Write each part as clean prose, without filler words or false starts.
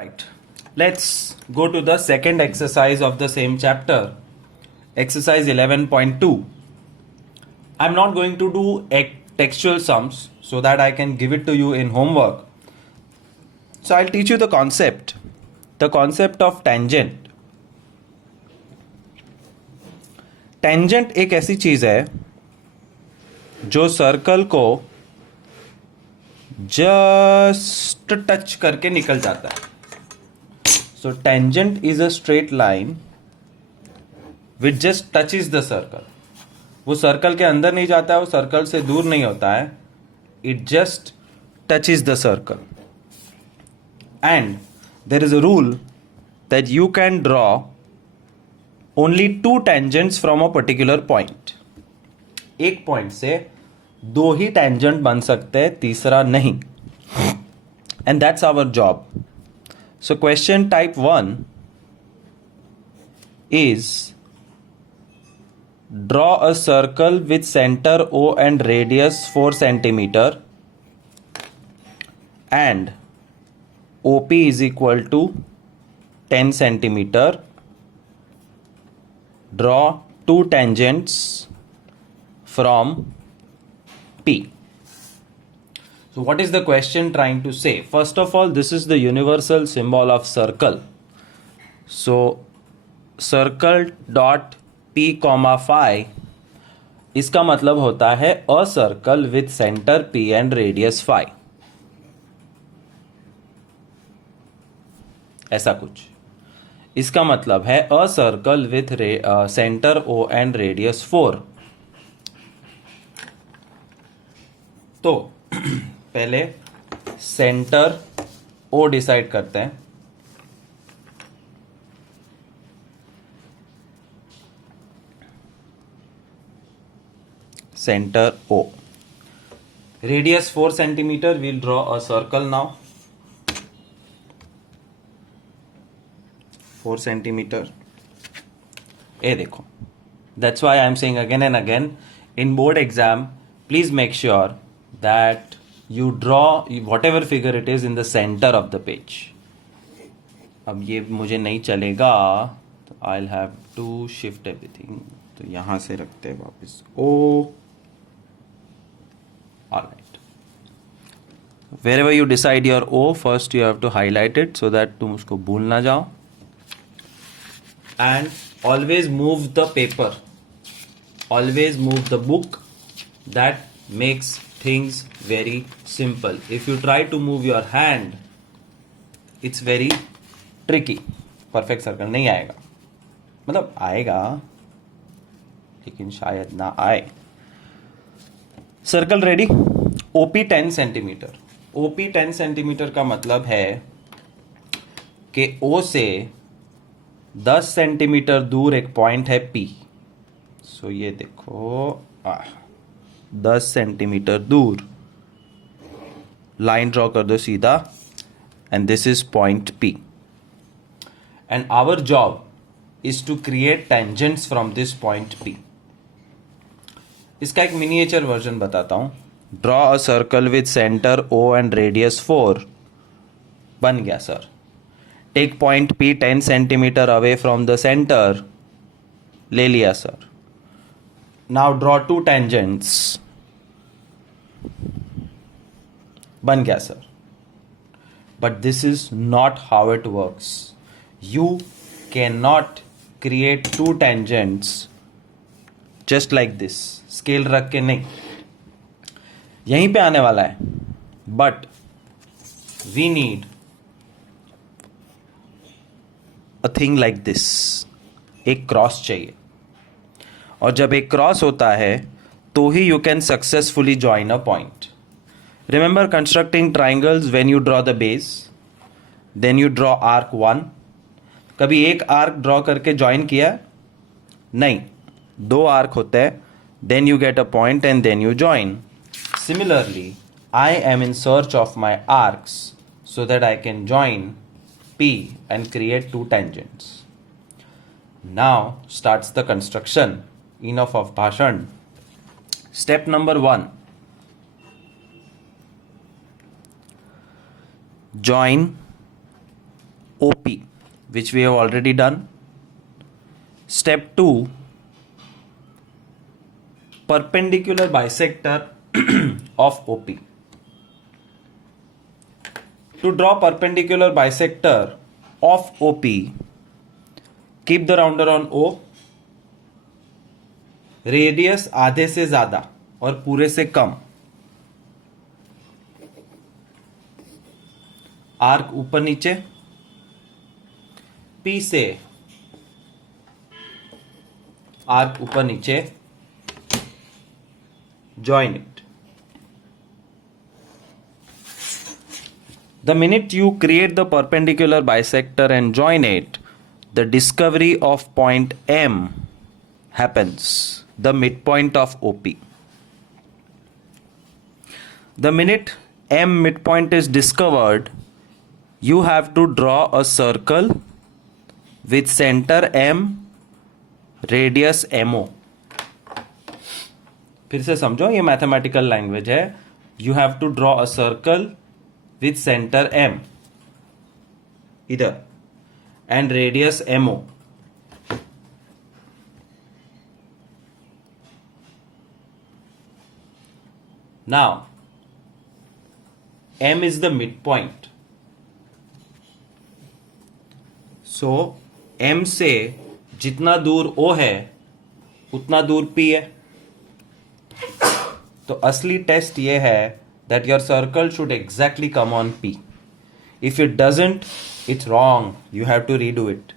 Right. Let's go to the second exercise of the same chapter. Exercise 11.2. I'm not going to do textual sums so that I can give it to you in homework. So I'll teach you the concept. The concept of tangent. Tangent एक ऐसी चीज है जो circle को just touch करके निकल जाता है. So tangent is a straight line which just touches the circle. वो सर्कल के अंदर नहीं जाता है, वो सर्कल से दूर नहीं होता है. It just touches the circle. And there is a rule that you can draw only two tangents from a particular point. एक पॉइंट से दो ही tangent बन सकते हैं, तीसरा नहीं. And that's our job. So question type 1 is draw a circle with center O and radius 4 centimeter and OP is equal to 10 centimeter. Draw two tangents from P. So what is the question trying to say? First of all, this is the universal symbol of circle. So circle dot P comma phi इसका मतलब होता है a circle with center P and radius phi. ऐसा कुछ. इसका मतलब है a circle with center O and radius 4. तो पहले सेंटर ओ डिसाइड करते हैं. Centre O, radius 4 centimetre. We'll draw a circle now. 4 centimetre. ये देखो, that's why I am saying again and again in board exam, please make sure that you draw whatever figure it is in the center of the page. अब ये मुझे नहीं चलेगा, तो I'll have to shift everything. तो यहाँ से रखते हैं वापस O. Alright. Wherever you decide your O, first you have to highlight it so that तुम उसको भूल ना जाओ. And always move the paper. Always move the book. That makes things very simple. If you try to move your hand, it's very tricky. Perfect circle नहीं आएगा. मतलब आएगा लेकिन शायद ना आए. Circle ready. OP 10 centimetre. OP 10 centimetre का मतलब है कि O से 10 सेंटीमीटर दूर एक पॉइंट है P. सो ये देखो, 10 सेंटीमीटर दूर लाइन ड्रॉ कर दो सीधा, and this is point P. And our job is to create tangents from this point P. इसका एक मिनिएचर वर्जन बताता हूं. Draw a circle with centre O and radius 4. बन गया sir. Take point P 10 centimetre away from the centre. ले लिया sir. Now draw two tangents. बन गया sir. But this is not how it works. You cannot create two tangents just like this. Scale रख के नहीं. यहीं पे आने वाला है. But we need a thing like this. एक क्रॉस चाहिए. और जब एक क्रॉस होता है तो ही you can successfully join a point. Remember constructing triangles. When you draw the base, then you draw arc 1. कभी एक आर्क ड्रॉ करके जॉइन किया? नहीं, दो आर्क होते हैं. Then you get a point and then you join. Similarly I am in search of my arcs so that I can join P and create two tangents. Now starts the construction. Enough of bhashan. Step number 1. Join OP, which we have already done. Step 2, perpendicular bisector of OP. To draw perpendicular bisector of OP, keep the rounder on O, radius आधे से ज्यादा और पूरे से कम, arc ऊपर नीचे, P से arc ऊपर नीचे, join it. The minute you create the perpendicular bisector and join it, the discovery of point M happens, the midpoint of OP. The minute M midpoint is discovered, you have to draw a circle with center M, radius MO. फिर से समझो, ये mathematical language है. You have to draw a circle with centre M इधर and radius MO. Now, M is the midpoint. So, M से जितना दूर O है उतना दूर P है. तो असली टेस्ट ये है that your circle should exactly come on P. If it doesn't, it's wrong. You have to redo it.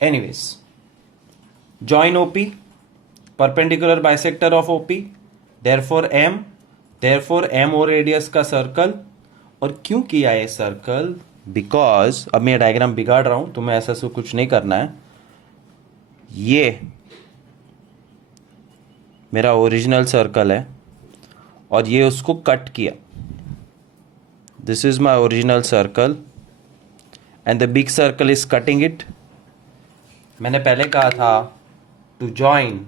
Anyways, join OP, perpendicular bisector of OP. Therefore MO radius का circle. और क्यों किया ये सर्कल? बिकॉज अब मैं diagram बिगाड़ रहा हूं, तुम्हें ऐसा सब कुछ नहीं करना है. ये मेरा ओरिजिनल सर्कल है और ये उसको कट किया. This is my original circle and the big circle is cutting it. मैंने पहले कहा था to join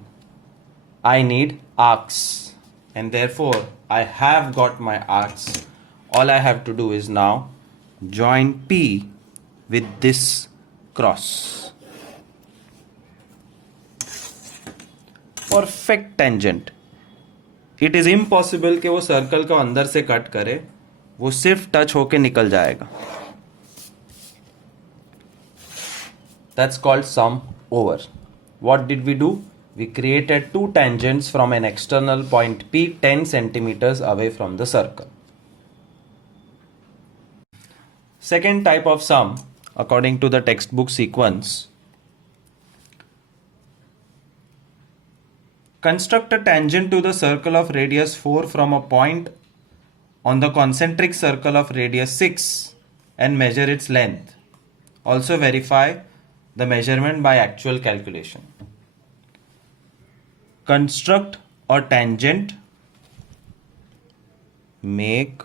I need arcs and therefore I have got my arcs. All I have to do is now join P with this cross. Perfect tangent. It is impossible कि वो circle को अंदर से cut करे, वो सिर्फ touch होके निकल जाएगा. That's called sum over. What did we do? We created two tangents from an external point P 10 centimeters away from the circle. Second type of sum, according to the textbook sequence, construct a tangent to the circle of radius 4 from a point on the concentric circle of radius 6 and measure its length. Also verify the measurement by actual calculation. Construct a tangent, make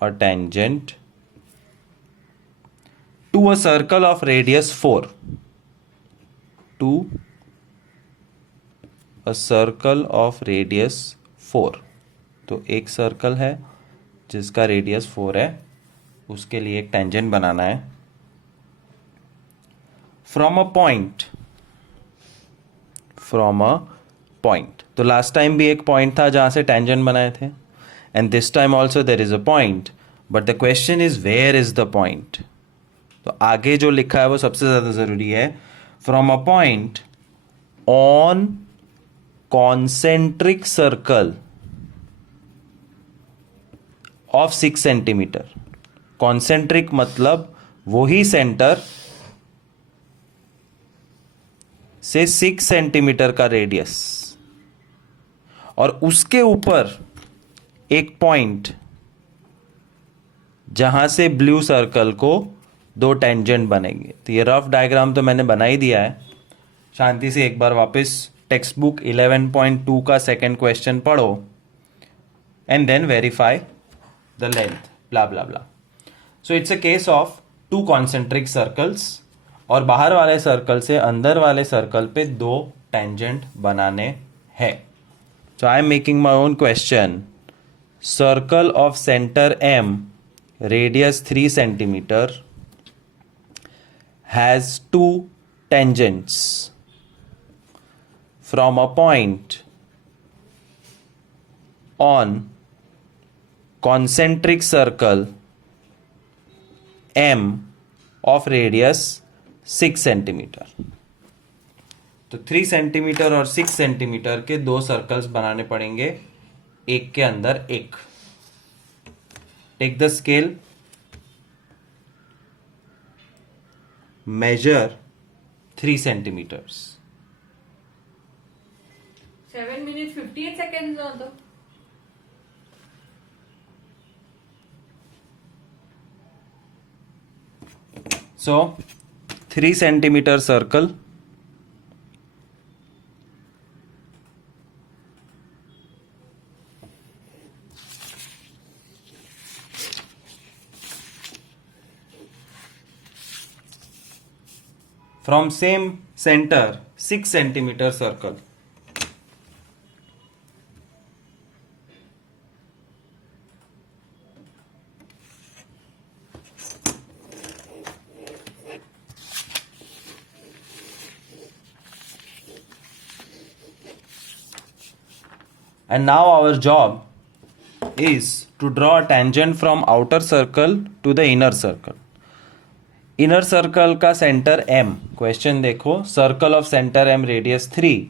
a tangent to a circle of radius 4, to a circle of radius 4. तो एक circle है जिसका radius 4 है, उसके लिए एक tangent बनाना है. फ्रॉम अ पॉइंट, तो लास्ट टाइम भी एक पॉइंट था जहां से टेंजेंट बनाए थे, and this time also there is a point, but the question is where is the point. तो आगे जो लिखा है वो सबसे ज्यादा जरूरी है. From a point on concentric circle of 6 centimetre. Concentric मतलब वही सेंटर से 6 सेंटीमीटर का रेडियस, और उसके ऊपर एक पॉइंट जहां से ब्लू सर्कल को 2 टेंजेंट बनेंगे. तो ये रफ डायग्राम तो मैंने बना ही दिया है. शांति से एक बार वापस टेक्स्ट बुक 11.2 का सेकेंड क्वेश्चन पढ़ो and then verify the length, blah blah blah. So it's a case of 2 concentric circles, और बाहर वाले सर्कल से अंदर वाले सर्कल पे 2 टेंजेंट बनाने हैं. So I am making my own question. Circle of centre M, radius 3 centimeter has two tangents from a point on concentric circle M of radius 6 centimetre. तो 3 सेंटीमीटर और 6 सेंटीमीटर के दो सर्कल्स बनाने पड़ेंगे, एक के अंदर एक. Take the scale, measure 3 centimetres. 7 minutes 58 seconds होतो. So 3 centimeter circle, from same center 6 centimeter circle. And now our job is to draw a tangent from outer circle to the inner circle. Inner circle का centre M, question देखो, circle of centre M radius 3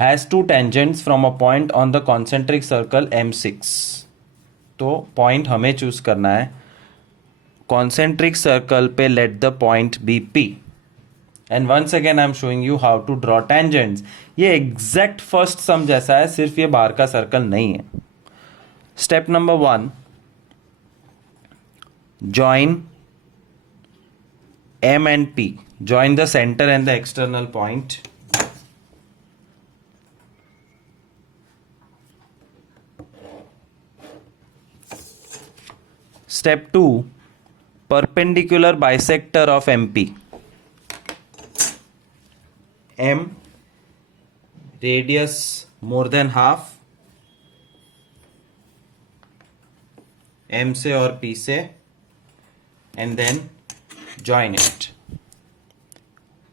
has two tangents from a point on the concentric circle M6. तो point हमें choose करना है. Concentric circle पे let the point be P. And once again I am showing you how to draw tangents. ये exact first sum जैसा है, सिर्फ ये बाहर का सर्कल नहीं है. Step number 1, join M and P. Join the center and the external point. Step 2, perpendicular bisector of MP. M, radius more than half, M से और P से, and then join it.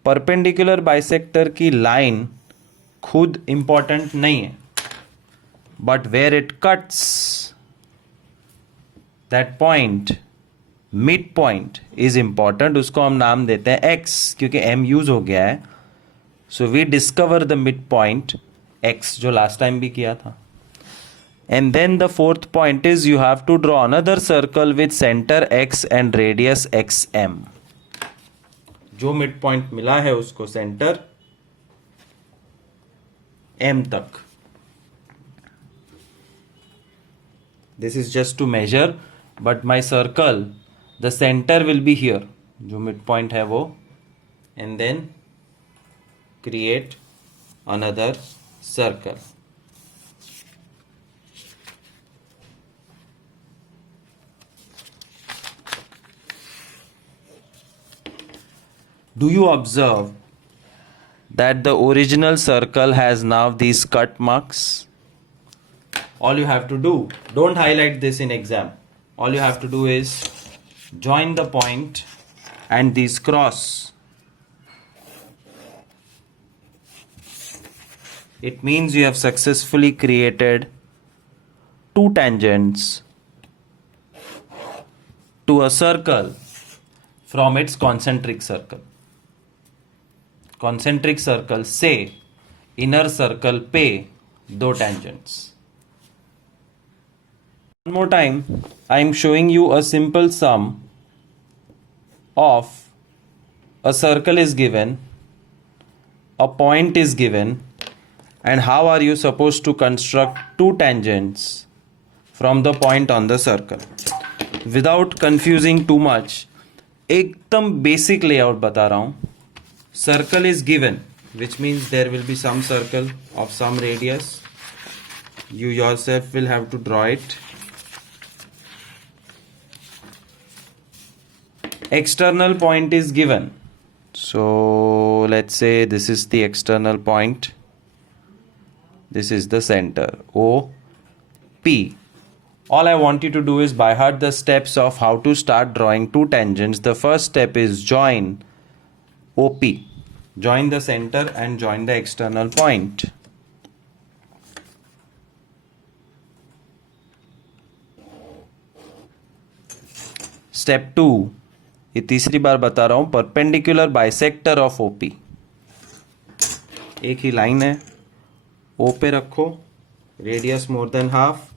Perpendicular bisector की line खुद important नहीं है, but where it cuts that point, mid point is important. उसको हम नाम देते हैं x, क्योंकि m यूज हो गया है. So we discover the mid point x, जो लास्ट टाइम भी किया था. And then the fourth point is you have to draw another circle with center x and radius xm. जो मिड पॉइंट मिला है उसको सेंटर m तक. This is just to measure, but my circle, the center will be here. जो mid point है वो, and then create another circle. Do you observe that the original circle has now these cut marks? All you have to do, don't highlight this in exam. All you have to do is join the point and these cross. It means you have successfully created two tangents to a circle from its concentric circle. Concentric circle से inner circle पे दो tangents. One more time, I am showing you a simple sum of a circle is given, a point is given, and how are you supposed to construct two tangents from the point on the circle. Without confusing too much, एकदम basic layout बता रहा हूं. Circle is given, which means there will be some circle of some radius. You yourself will have to draw it. External point is given. So let's say this is the external point. This is the center, O, P. all I want you to do is by heart the steps of how to start drawing two tangents. The first step is join OP. Join the center and join the external point. Step 2, ये तीसरी बार बता रहा हूं, perpendicular bisector of OP. एक ही line है, ओ पे रखो, radius more than half,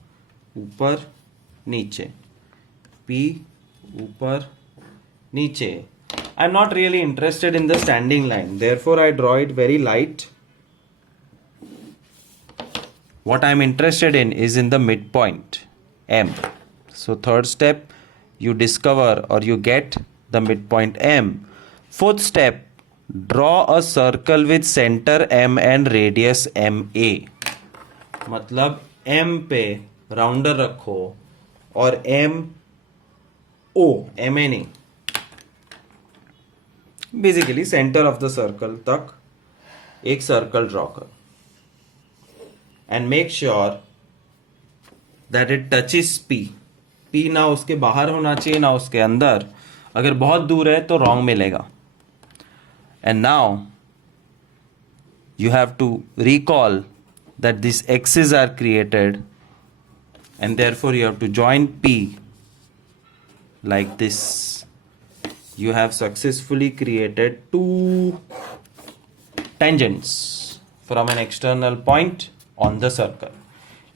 ऊपर नीचे, पी ऊपर नीचे. I am not really interested in the standing line, therefore I draw it very light. What I am interested in is in the midpoint M. So third step, you discover or you get the midpoint M. Fourth step, draw a circle with center M and radius MA. मतलब M पे rounder रखो और M O MA नहीं, basically centre of the circle तक एक circle draw करो. And make sure that it touches P. P ना उसके बाहर होना चाहिए ना उसके अंदर. अगर बहुत दूर है तो रॉन्ग मिलेगा. And now you have to recall that these x's are created and therefore you have to join P like this. You have successfully created two tangents from an external point on the circle.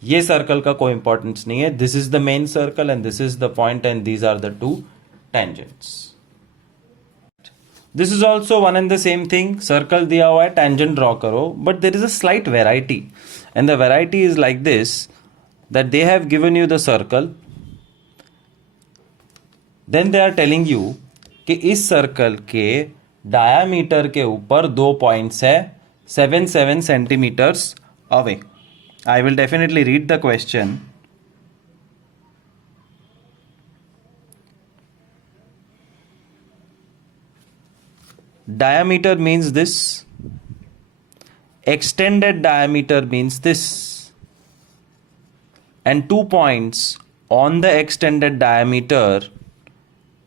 ये circle का कोई importance नहीं है. This is the main circle and this is the point and these are the two tangents. This is also one and the same thing. Circle दिया हुआ है, tangent draw करो, but there is a slight variety and the variety is like this, that they have given you the circle, then they are telling you कि इस circle के diameter के ऊपर दो पॉइंट्स है 7 centimetres away. I will definitely read the question. Diameter means this. Extended diameter means this. And 2 points on the extended diameter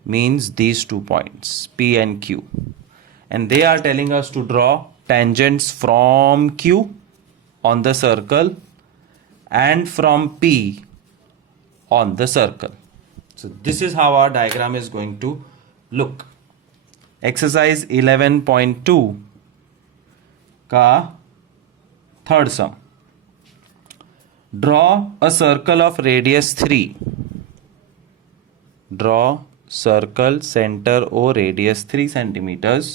means these 2 points, P and Q. And they are telling us to draw tangents from Q on the circle and from P on the circle. So this is how our diagram is going to look. Exercise 11.2 का third sum. Draw a circle of radius 3. Draw circle center O radius 3 centimeters.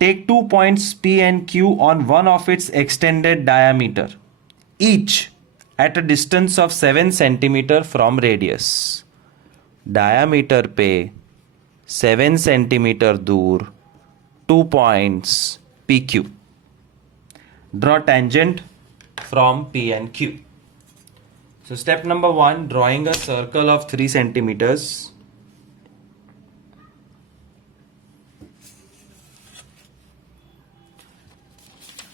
Take 2 points P and Q on one of its extended diameter, each at a distance of 7 centimeter from radius. Diameter पे 7 centimeter दूर 2 points PQ. Draw tangent from P and Q. So step number 1, drawing a circle of 3 centimeters.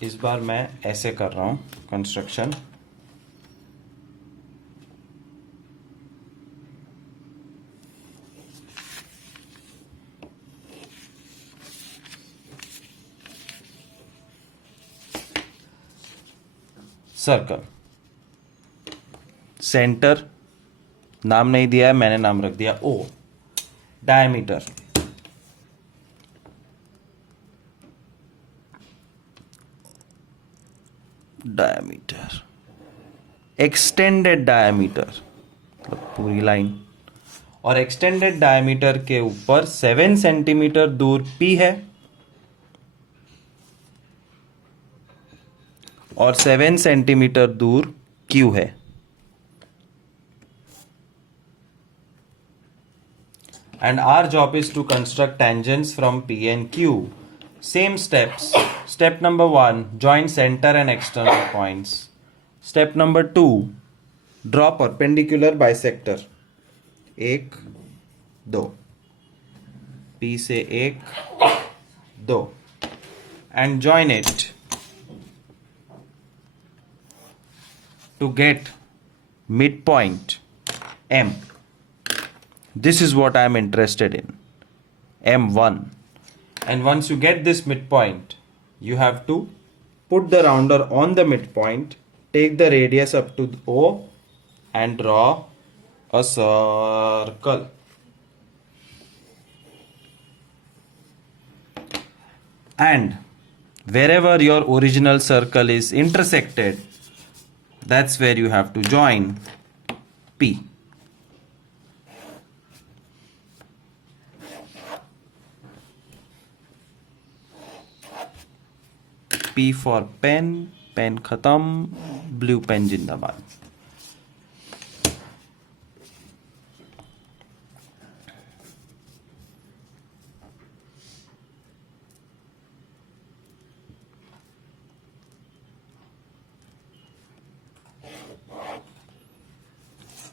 इस बार मैं ऐसे कर रहा हूं construction. Circle, centre नाम नहीं दिया है, मैंने नाम रख दिया O. Diameter, diameter, extended diameter मतलब पूरी लाइन, और एक्सटेंडेड डायमीटर के ऊपर 7 सेंटीमीटर दूर P है और 7 सेंटीमीटर दूर Q है. And our job is to construct tangents from P and Q. Same steps. Step number 1, join center and external points. Step number 2, draw perpendicular bisector. 1, 2. P से 1, 2. And join it to get midpoint M. This is what I am interested in, M1. And once you get this midpoint, you have to put the rounder on the midpoint, take the radius up to O and draw a circle. And wherever your original circle is intersected, that's where you have to join P. P for pen, pen khatam, blue pen jindabad.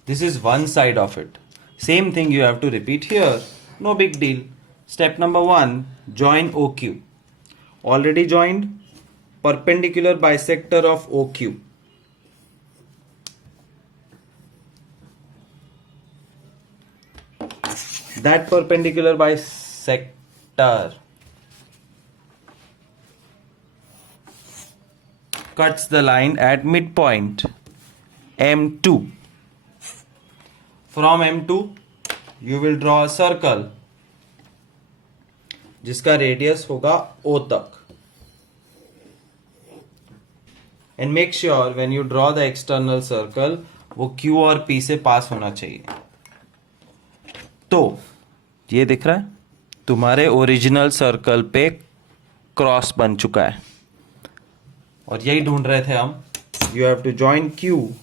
This is one side of it. Same thing you have to repeat here. No big deal. Step number 1, join OQ. Already joined? Perpendicular bisector of OQ. That perpendicular bisector cuts the line at midpoint M2. From M2 you will draw a circle जिसका radius होगा O तक. And make sure when you draw the external circle वो Q और P से पास होना चाहिए. तो ये दिख रहा है तुम्हारे ओरिजिनल सर्कल पे क्रॉस बन चुका है और यही ढूंढ रहे थे हम. You have to join Q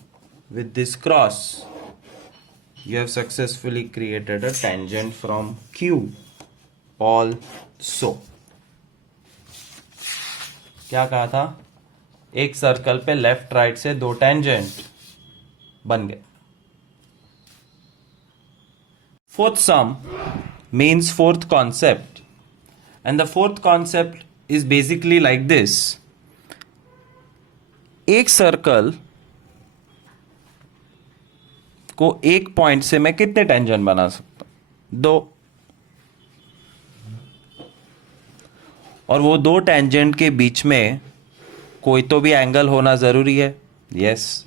with this cross. You have successfully created a tangent from Q also. क्या कहा था? एक सर्कल पे लेफ्ट राइट से 2 टेंजेंट बन गए. Fourth sum means fourth concept, and the fourth concept is basically like this. एक circle को एक पॉइंट से मैं कितने टेंजेंट बना सकता हूं? 2. और वो 2 टेंजेंट के बीच में कोई तो भी एंगल होना जरूरी है. Yes.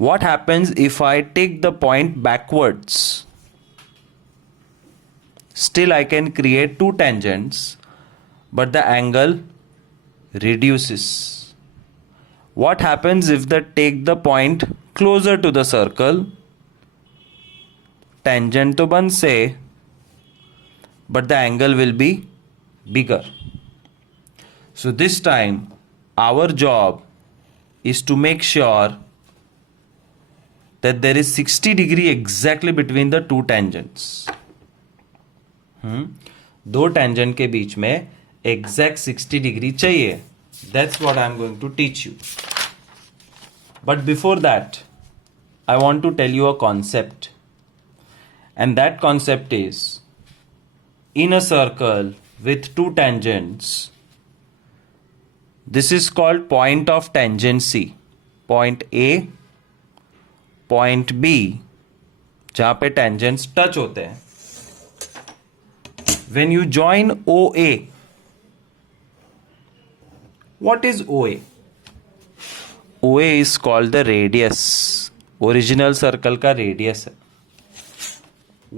What happens if I take the point backwards? Still I can create 2 tangents but the angle reduces. What happens if they take the point closer to the circle? Tangent तो बन से but the angle will be bigger. So this time our job is to make sure that there is 60 degree exactly between the 2 tangents. 2 tangent के बीच में exact 60 degree चाहिए. That's what I'm going to teach you. But before that, I want to tell you a concept. And that concept is, in a circle with 2 tangents, this is called point of tangency. Point A, point B, जहाँ पे tangents touch होते हैं. When you join OA, what is OA? OA is called the radius. Original circle का radius है.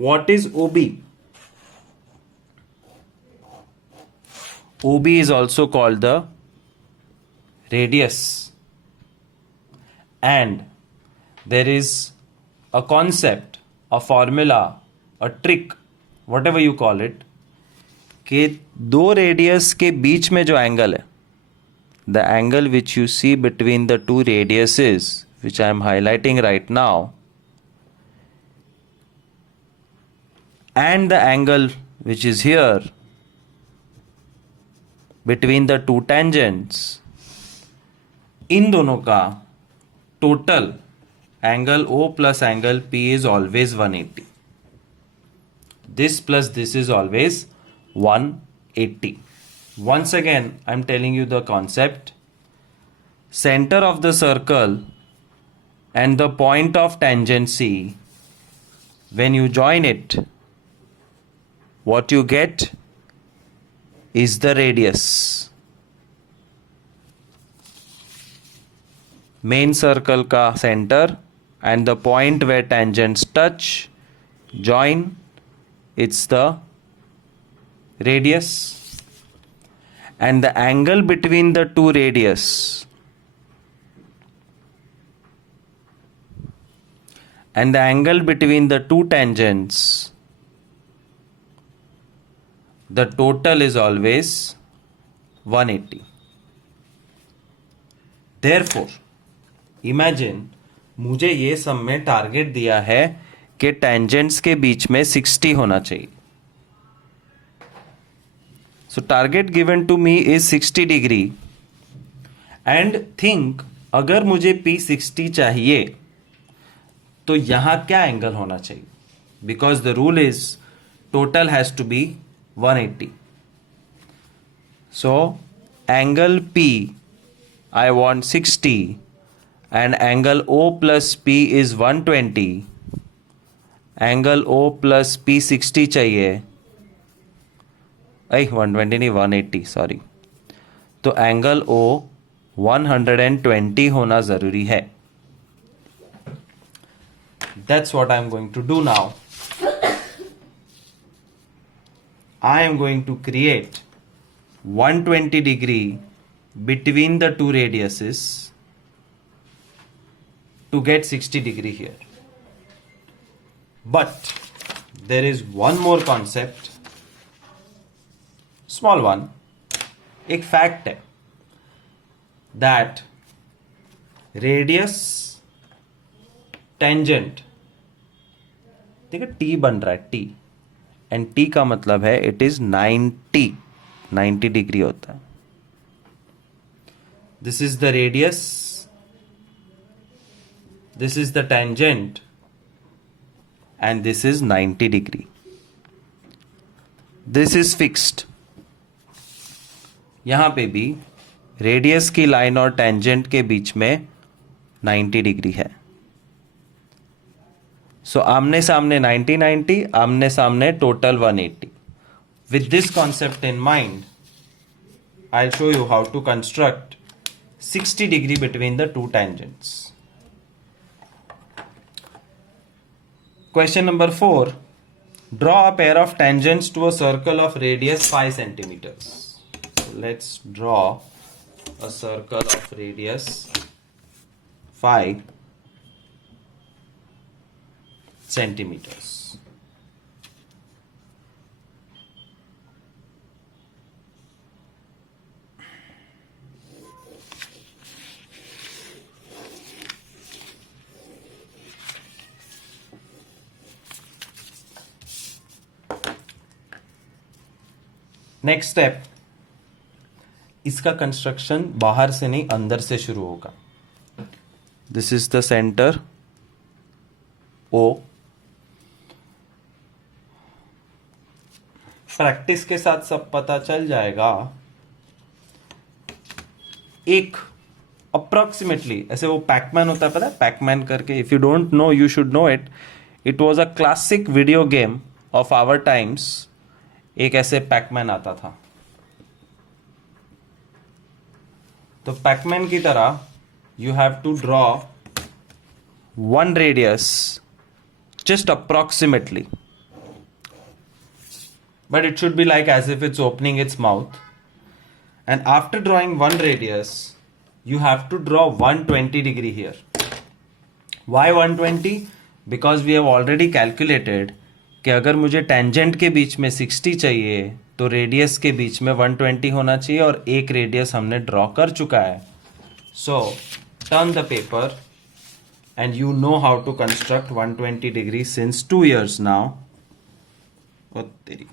What is OB? OB is also called the radius. And there is a concept, a formula, a trick, whatever you call it, कि 2 radius के बीच में जो angle है, the angle which you see between the 2 radiuses, which I am highlighting right now, and the angle which is here between the 2 tangents, इन दोनों का total angle O plus angle P is always 180. This plus this is always 180. Once again, I'm telling you the concept. Center of the circle and the point of tangent C, when you join it, what you get is the radius. Main circle का center and the point where tangents touch, join, it's the radius, and the angle between the two radius and the angle between the two tangents, the total is always 180. Therefore, imagine मुझे ये सब में target दिया है कि tangents के बीच में 60 होना चाहिए. So target given to me is 60 degree and think अगर मुझे P60 चाहिए तो यहाँ क्या एंगल होना चाहिए? Because the rule is total has to be 180. So angle P I want 60 and angle O plus P is 120. Angle O plus P 60 चाहिए. 120 नहीं 180 सॉरी. तो एंगल O 120 होना जरूरी है. That's what I'm going to do now. I am going to create 120 degree between the two radiuses to get 60 degree here. But there is one more concept, small one, एक fact है that radius tangent, देखो T बन रहा है T and T का मतलब है it is 90 degree होता है. This is the radius, this is the tangent and this is 90 degree. This is fixed. यहां पे भी रेडियस की लाइन और टेंजेंट के बीच में 90 डिग्री है. सो आमने सामने 90 आमने सामने total 180. With this concept in mind, I'll show you how to construct 60 degree between the two tangents. Question number 4. Draw a pair of tangents to a circle of radius 5 centimeters. So let's draw a circle of radius 5 centimeters. Next step, इसका construction बाहर से नहीं अंदर से शुरू होगा. This is the centre O. Practice के साथ सब पता चल जाएगा. एक अप्रोक्सीमेटली ऐसे वो पैकमैन होता है, पता है पैकमैन करके. If you don't know you should know it. It was a classic video game of our times. एक ऐसे पैकमैन आता था. तो पैकमैन की तरह you have to draw one radius just approximately, but it should be like as if it's opening its mouth. And after drawing one radius you have to draw 120 degree here. Why 120? Because we have already calculated कि अगर मुझे tangent के बीच में 60 चाहिए तो radius के बीच में 120 होना चाहिए और एक रेडियस हमने ड्रॉ कर चुका है. So turn the paper and you know how to construct 120 degrees since 2 years now. Oh, teri.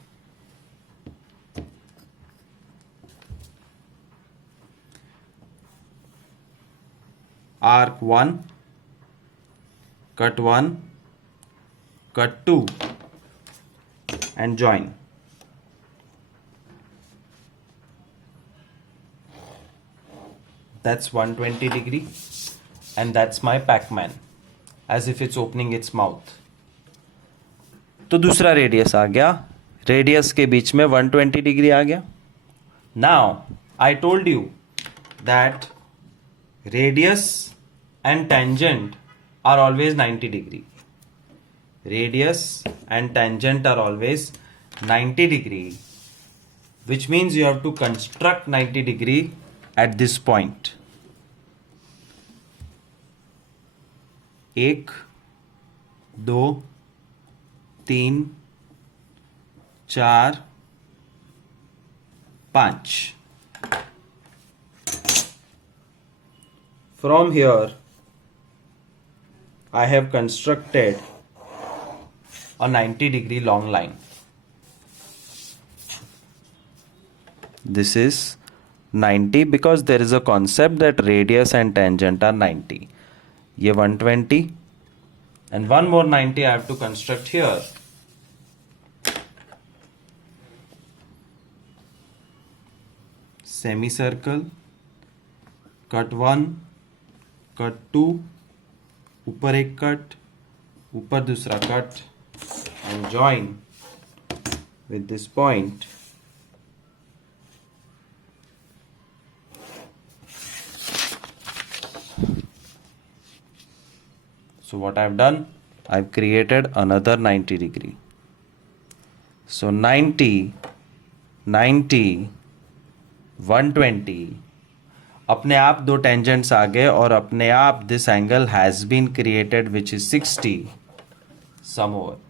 Arc 1, cut 1, cut 2 and join. That's 120 degree and that's my Pac-Man. As if it's opening its mouth. तो दूसरा radius आ गया, radius के बीच में 120 degree आ गया। Now I told you that radius and tangent are always 90 degree. Radius and tangent are always 90 degree, which means you have to construct 90 degree at this point. 1 2 3 4 5. From here I have constructed a 90 degree long line. This is 90 because there is a concept that radius and tangent are 90. ये 120 and one more 90 I have to construct here. Semicircle, cut 1, cut 2, ऊपर एक cut, ऊपर दूसरा cut, and join with this point. So what I've done, I've created another 90 degree. So 90 90 120 अपने आप दो tangents आ गए और अपने आप this angle has been created which is 60 sum over.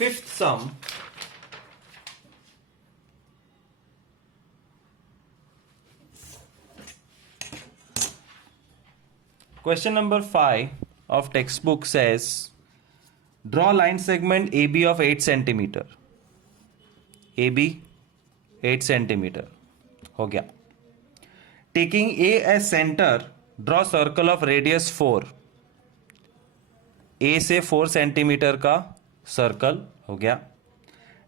Fifth sum, question number 5 of textbook says draw line segment AB of 8 centimeter. AB 8 centimeter हो गया। Taking A as center, draw circle of radius 4. A से 4 centimetre का circle हो गया।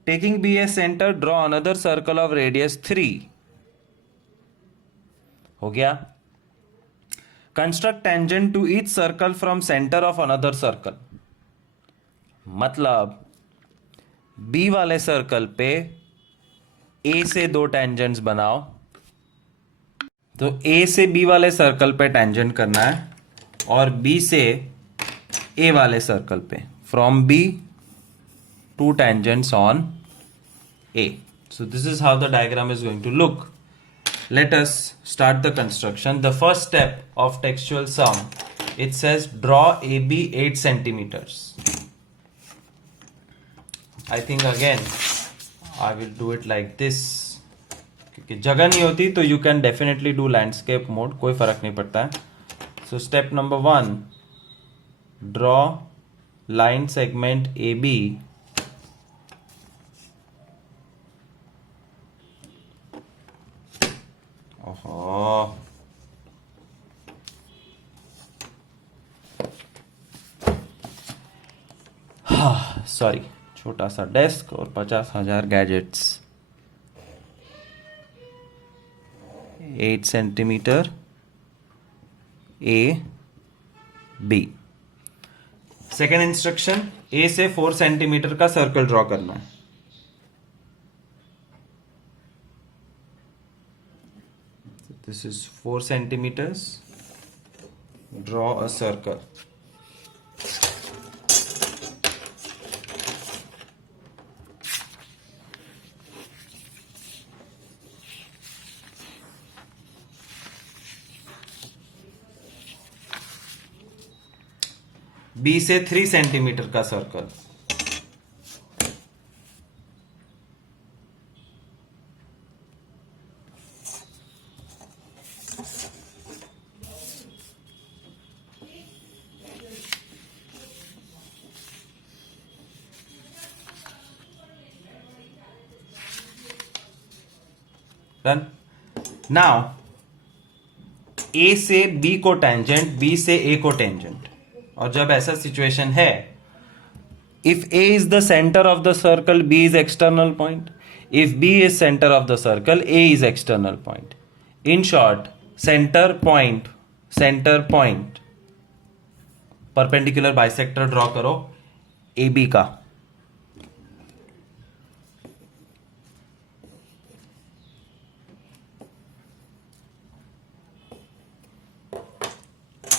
Taking B as centre, draw another circle of radius 3 हो गया। Construct tangent to each circle from centre of another circle. मतलब B वाले circle पे A से दो टेंजेंट्स बनाओ। तो ए से बी वाले सर्कल पे टेंजेंट करना है और बी से ए वाले सर्कल पे, from B two tangents on A. So this is how the diagram is going to look. Let us start the construction. The first step of textual sum, it says draw AB 8 centimeters. I think again I will do it like this. क्योंकि जगह नहीं होती तो you can definitely do landscape mode, कोई फर्क नहीं पड़ता है. So step number 1, draw line segment AB sorry, छोटा सा डेस्क और 50,000 gadgets. 8 centimetre A B. Second instruction, A से 4 सेंटीमीटर का सर्कल ड्रॉ करना है। This is 4 centimeters. Draw a circle. B से 3 सेंटीमीटर का सर्कल। डन। नाउ ए से बी को टेंजेंट, बी से ए को टेंजेंट। और जब ऐसा सिचुएशन है, if A is the centre of the circle, B is external point. If B is centre of the circle, A is external point. In short, centre point centre point perpendicular bisector draw करो A B का.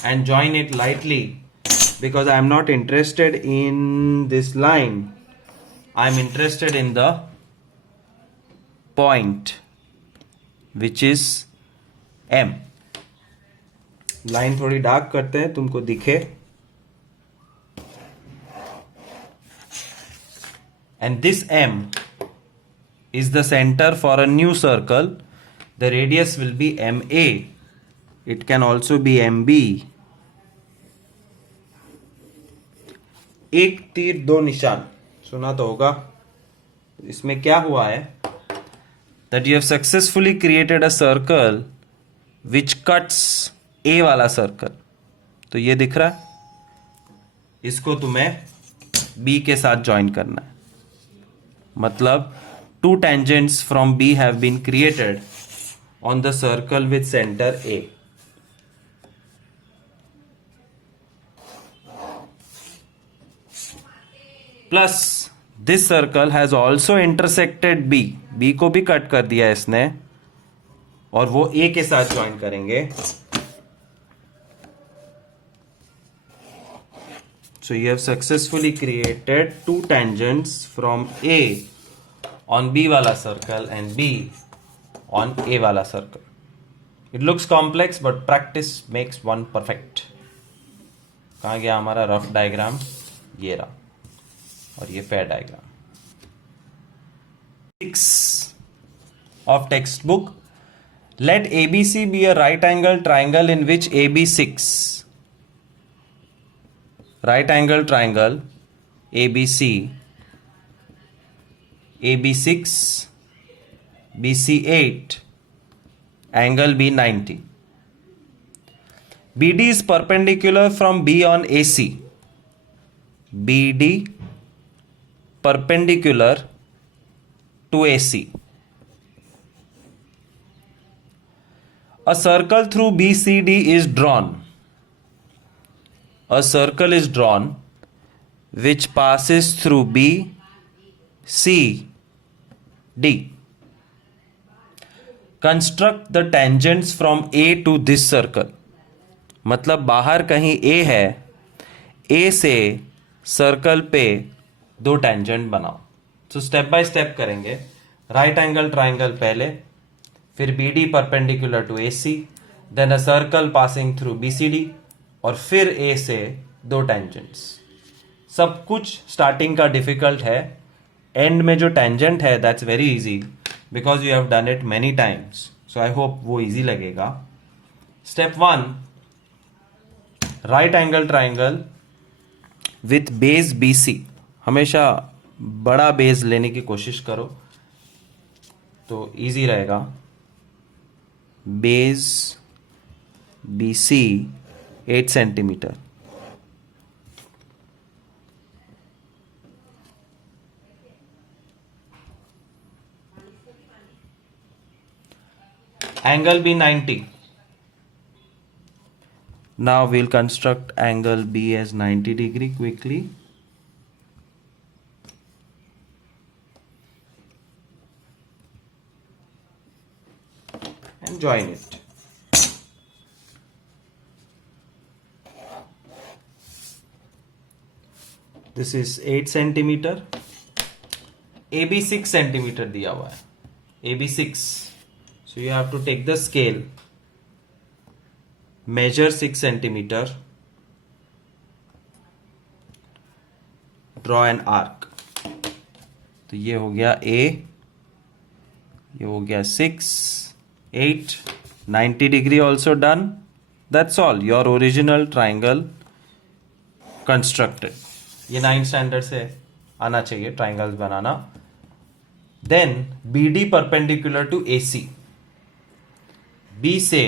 And join it lightly because I am not interested in this line. I am interested in the point which is M. Line थोड़ी dark करते हैं तुमको दिखे. And this M is the center for a new circle. The radius will be MA. It can also be MB. एक तीर दो निशान सुना तो होगा. इसमें क्या हुआ है that you have successfully created a circle which cuts A वाला सर्कल. तो ये दिख रहा है, इसको तुम्हें B के साथ ज्वाइन करना है. मतलब two tangents from B have been created on the circle with center A. Plus this circle has also intersected B. B को भी कट कर दिया इसने और वो ए के साथ ज्वाइन करेंगे. So you have successfully created two tangents from A on B वाला circle and B on A वाला circle. It looks complex but practice makes one perfect. कहाँ गया हमारा रफ डायग्राम? ये रहा और ये fair diagram. 6 of textbook. Let ABC be a right angle triangle in which AB6 right angle triangle ABC AB6 BC8 angle B 90. BD is perpendicular from B on AC. BD perpendicular to AC. A circle through BCD is drawn. A circle is drawn which passes through B, C, D. Construct the tangents from A to this circle. मतलब बाहर कहीं A है, A से circle पे दो tangent बनाओ. तो step by step करेंगे. राइट एंगल ट्राइंगल पहले, फिर B D perpendicular to A C, then a circle passing through B C D और फिर ए से दो टेंजेंट्स. सब कुछ स्टार्टिंग का डिफिकल्ट है, एंड में जो टेंजेंट है that's very easy because you have done it many times. So I hope वो इजी लगेगा. Step 1, right angle triangle with base B C. हमेशा बड़ा बेस लेने की कोशिश करो तो इजी रहेगा. Base B C 8 centimetre. Angle B 90. Now we'll construct angle B as 90 degree quickly. And join it. This is 8 centimeter. AB 6 centimeter दिया हुआ है. AB 6. So you have to take the scale. Measure 6 centimeter. Draw an arc. तो ये हो गया A. ये हो गया 6. 8, 90 degree also done. That's all. Your original triangle constructed. ये 9th standard से आना चाहिए triangles banana. Then BD perpendicular to AC. B से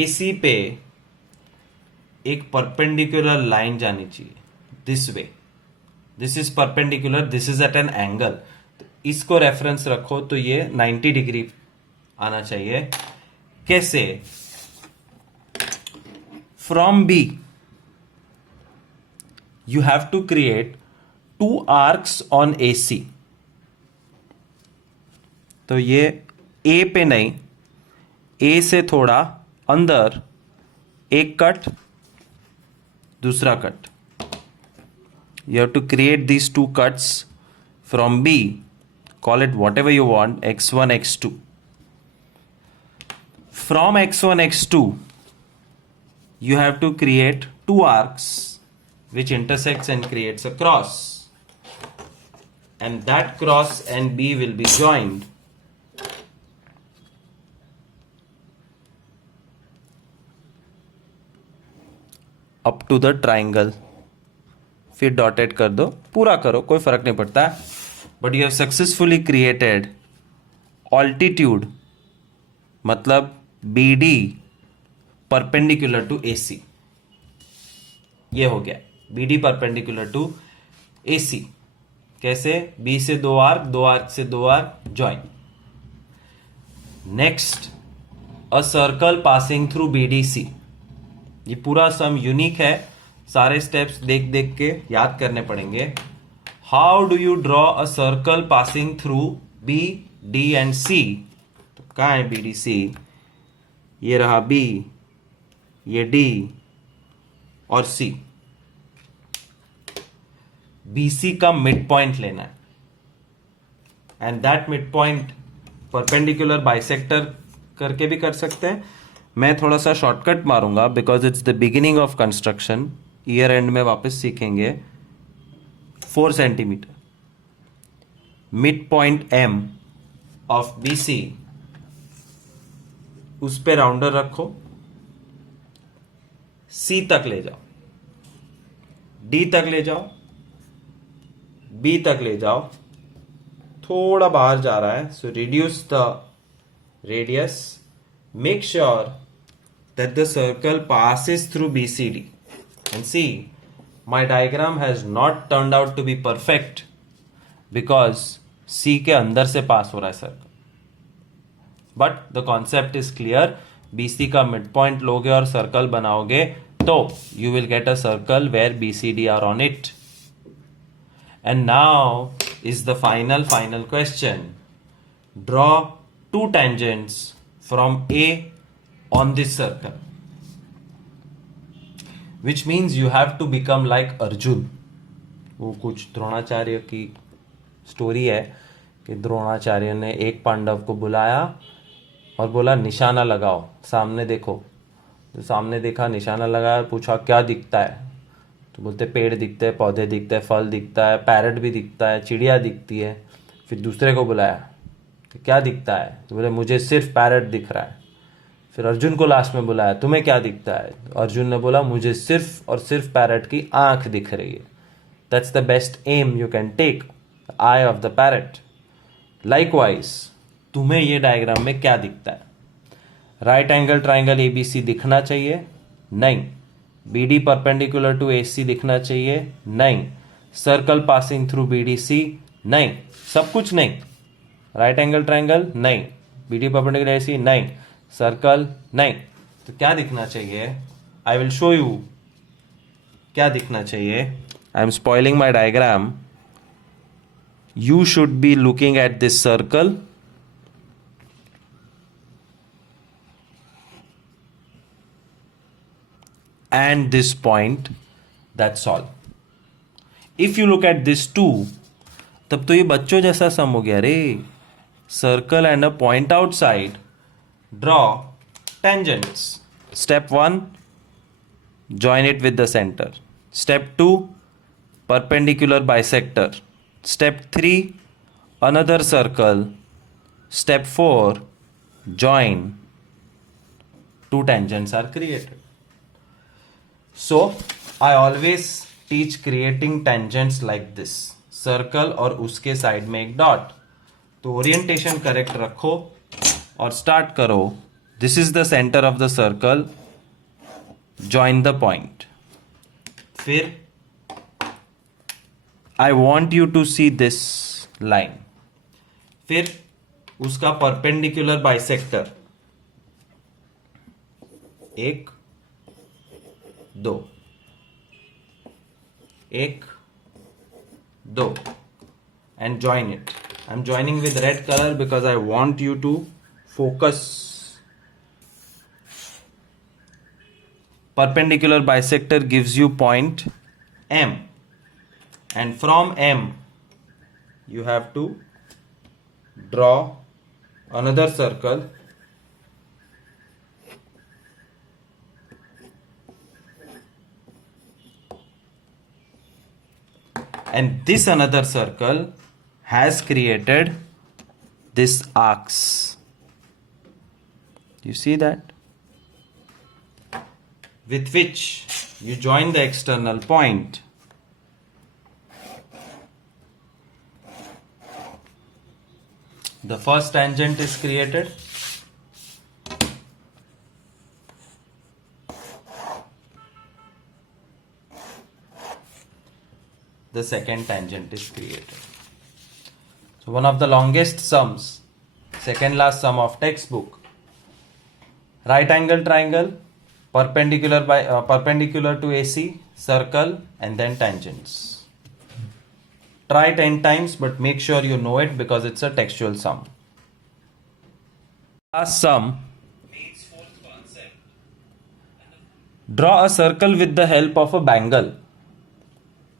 AC पे एक perpendicular line जानी चाहिए. This way. This is perpendicular. This is at an angle. इसको रेफरेंस रखो तो ये 90 डिग्री आना चाहिए. कैसे? from B you have to create two arcs on AC. तो ये A पे नहीं, A से थोड़ा अंदर एक कट, दूसरा cut. You have to create these two cuts from B. Call it whatever you want, x1, x2. From x1, x2, you have to create two arcs which intersects and creates a cross. And that cross and B will be joined. Up to the triangle. फिर dotted कर दो, पूरा करो, कोई फर्क नहीं पड़ता. But you have successfully created altitude, मतलब B D perpendicular to A C. ये हो गया B D perpendicular to A C. कैसे? बी से दो आर्क से दो arc join. Next, a circle passing through B D C. ये पूरा सम यूनिक है, सारे स्टेप्स देख देख के याद करने पड़ेंगे. How do you draw a circle passing through B D and C? तो कहाँ है बी डी सी? ये रहा बी, ये डी और सी. बी सी का मिड पॉइंट लेना है and that mid point perpendicular bisector करके भी कर सकते हैं. मैं थोड़ा सा शॉर्टकट मारूंगा because it's the beginning of construction. Year end में वापस सीखेंगे. 4 centimetre mid point M of B C, उस पे राउंडर रखो, सी तक ले जाओ, डी तक ले जाओ, बी तक ले जाओ. थोड़ा बाहर जा रहा है, so reduce the radius. Make sure that the circle passes through BCD. And see, my diagram has not turned out to be perfect because C के अंदर से पास हो रहा है circle. But the concept is clear. BC का mid point लोगे और circle बनाओगे तो you will get a circle where BCD are on it. And now is the final question. Draw two tangents from A on this circle, which means you have to become like Arjun. वो कुछ द्रोणाचार्य की story है कि द्रोणाचार्य ने एक पांडव को बुलाया और बोला निशाना लगाओ, सामने देखो. तो सामने देखा, निशाना लगाया, पूछा क्या दिखता है? तो बोलते पेड़ दिखते हैं, पौधे दिखते हैं, फल दिखता है, पैरट भी दिखता है, चिड़िया दिखती है. फिर दूसरे को बुलाया तो क्या दिखता है? तो बोले मुझे सिर्फ पैरट दिख रहा है. फिर अर्जुन को लास्ट में बुलाया, तुम्हें क्या दिखता है? तो अर्जुन ने बोला मुझे सिर्फ और सिर्फ पैरट की आंख दिख रही है. That's the best aim you can take, the eye of the parrot. Likewise तुम्हें ये डायग्राम में क्या दिखता है? राइट एंगल ट्राइंगल एबीसी दिखना चाहिए? नहीं. B D perpendicular to A C दिखना चाहिए? नहीं. Circle passing through B D C? नहीं. सब कुछ नहीं. राइट एंगल ट्राइंगल नहीं, B D perpendicular A C नहीं, सर्कल नहीं. तो क्या दिखना चाहिए? आई विल शो यू क्या दिखना चाहिए. I am spoiling my diagram. You should be looking at this circle and this point. That's all. If you look at this two, तब तो ये बच्चों जैसा सम हो गया रे. Circle and a point outside. Draw tangents. Step 1, join it with the center. Step 2, perpendicular bisector. Step 3, another circle. Step 4, join. Two tangents are created. So I always teach creating tangents like this. Circle और उसके side में एक dot. तो orientation correct रखो और start करो. This is the centre of the circle, join the point. फिर I want you to see this line. फिर उसका परपेंडिकुलर बाइसेक्टर एक दो, एक, दो, and join it. I'm joining with red color because I want you to focus. Perpendicular bisector gives you point M, and from M you have to draw another circle and this another circle has created this arcs. You see that? With which you join the external point. The first tangent is created. The second tangent is created. So one of the longest sums, second last sum of textbook. Right angle triangle, perpendicular to AC, circle, and then tangents. Try 10 times, but make sure you know it because it's a textual sum. Last sum. Draw a circle with the help of a bangle.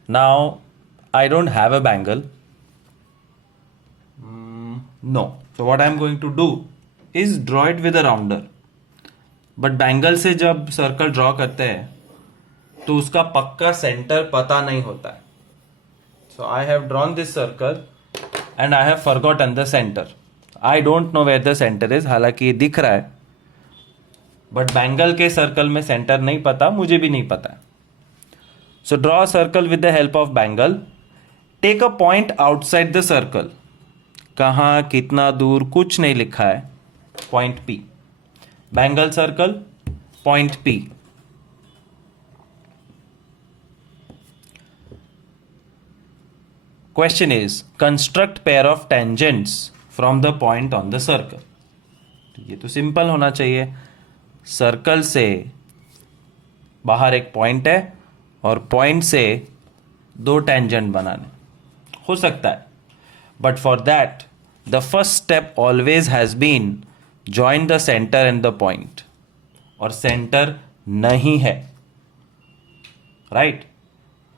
Now, I don't have a bangle. No. So what I'm going to do is draw it with a rounder. But bangle से जब circle draw करते हैं तो उसका पक्का centre पता नहीं होता है. So I have drawn this circle and I have forgotten the centre. I don't know where the centre is. हालांकि ये दिख रहा है बट बैंगल के सर्कल में सेंटर नहीं पता, मुझे भी नहीं पता है. So draw a circle with the help of bangle. Take a point outside the circle. कहाँ, कितना दूर, कुछ नहीं लिखा है. Point P. Bangle circle, point P. Question is, construct pair of tangents from the point on the circle. ये तो simple होना चाहिए. सर्कल से बाहर एक पॉइंट है और पॉइंट से दो टेंजेंट बनाने. हो सकता है, but for that the first step always has been join the centre and the point. और सेंटर नहीं है. राइट?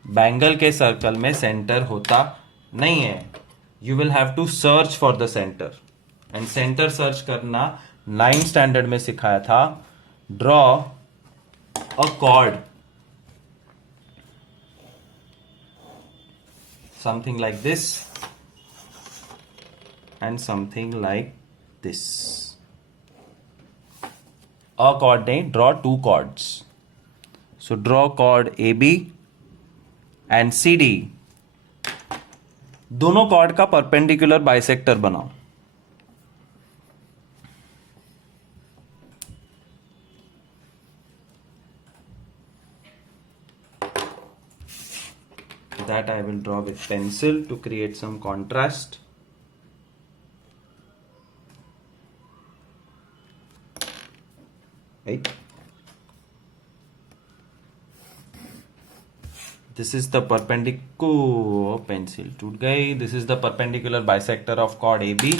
बैंगल के सर्कल में सेंटर होता नहीं है. You will have to search for the centre. And centre search करना 9th स्टैंडर्ड में सिखाया था. Draw a chord, something like this and something like this. A chord नहीं, draw two chords. So draw chord AB and CD. दोनों chord का perpendicular bisector बनाओ. That I will draw with pencil to create some contrast. Right? This is the perpendicular pencil टूट गई. This is the perpendicular bisector of chord AB.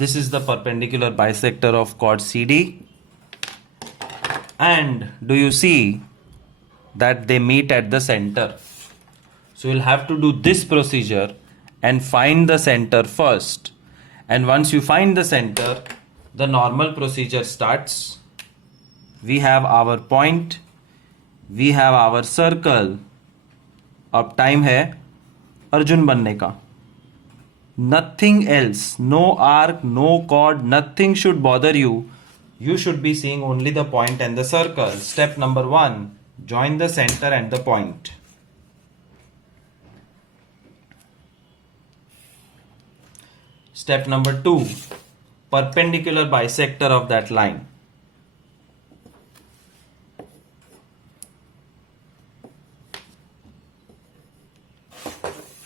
This is the perpendicular bisector of chord CD. And do you see that they meet at the center? So you'll have to do this procedure and find the center first. And once you find the center, the normal procedure starts. We have our point, we have our circle. अब time है अर्जुन बनने का. Nothing else, no arc, no chord, nothing should bother you. You should be seeing only the point and the circle. Step number 1, join the center and the point. Step number 2, perpendicular bisector of that line.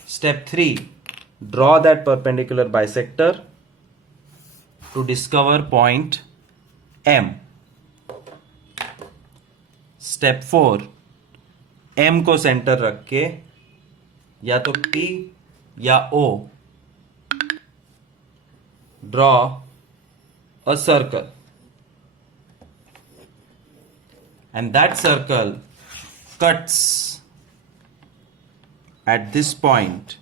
Step 3. Draw that perpendicular bisector to discover point M. Step 4. M को centre रख के या तो P या O draw a circle, and that circle cuts at this point.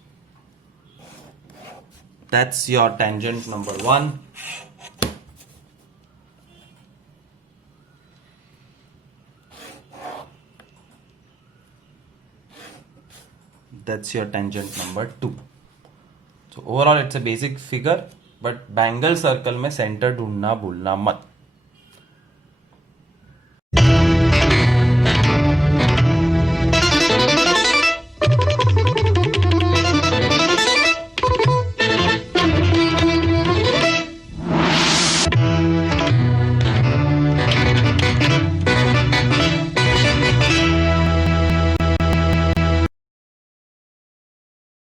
That's your tangent number 1. That's your tangent number 2. So overall it's a basic figure, but bangle circle में centre ढूंढना भूलना मत.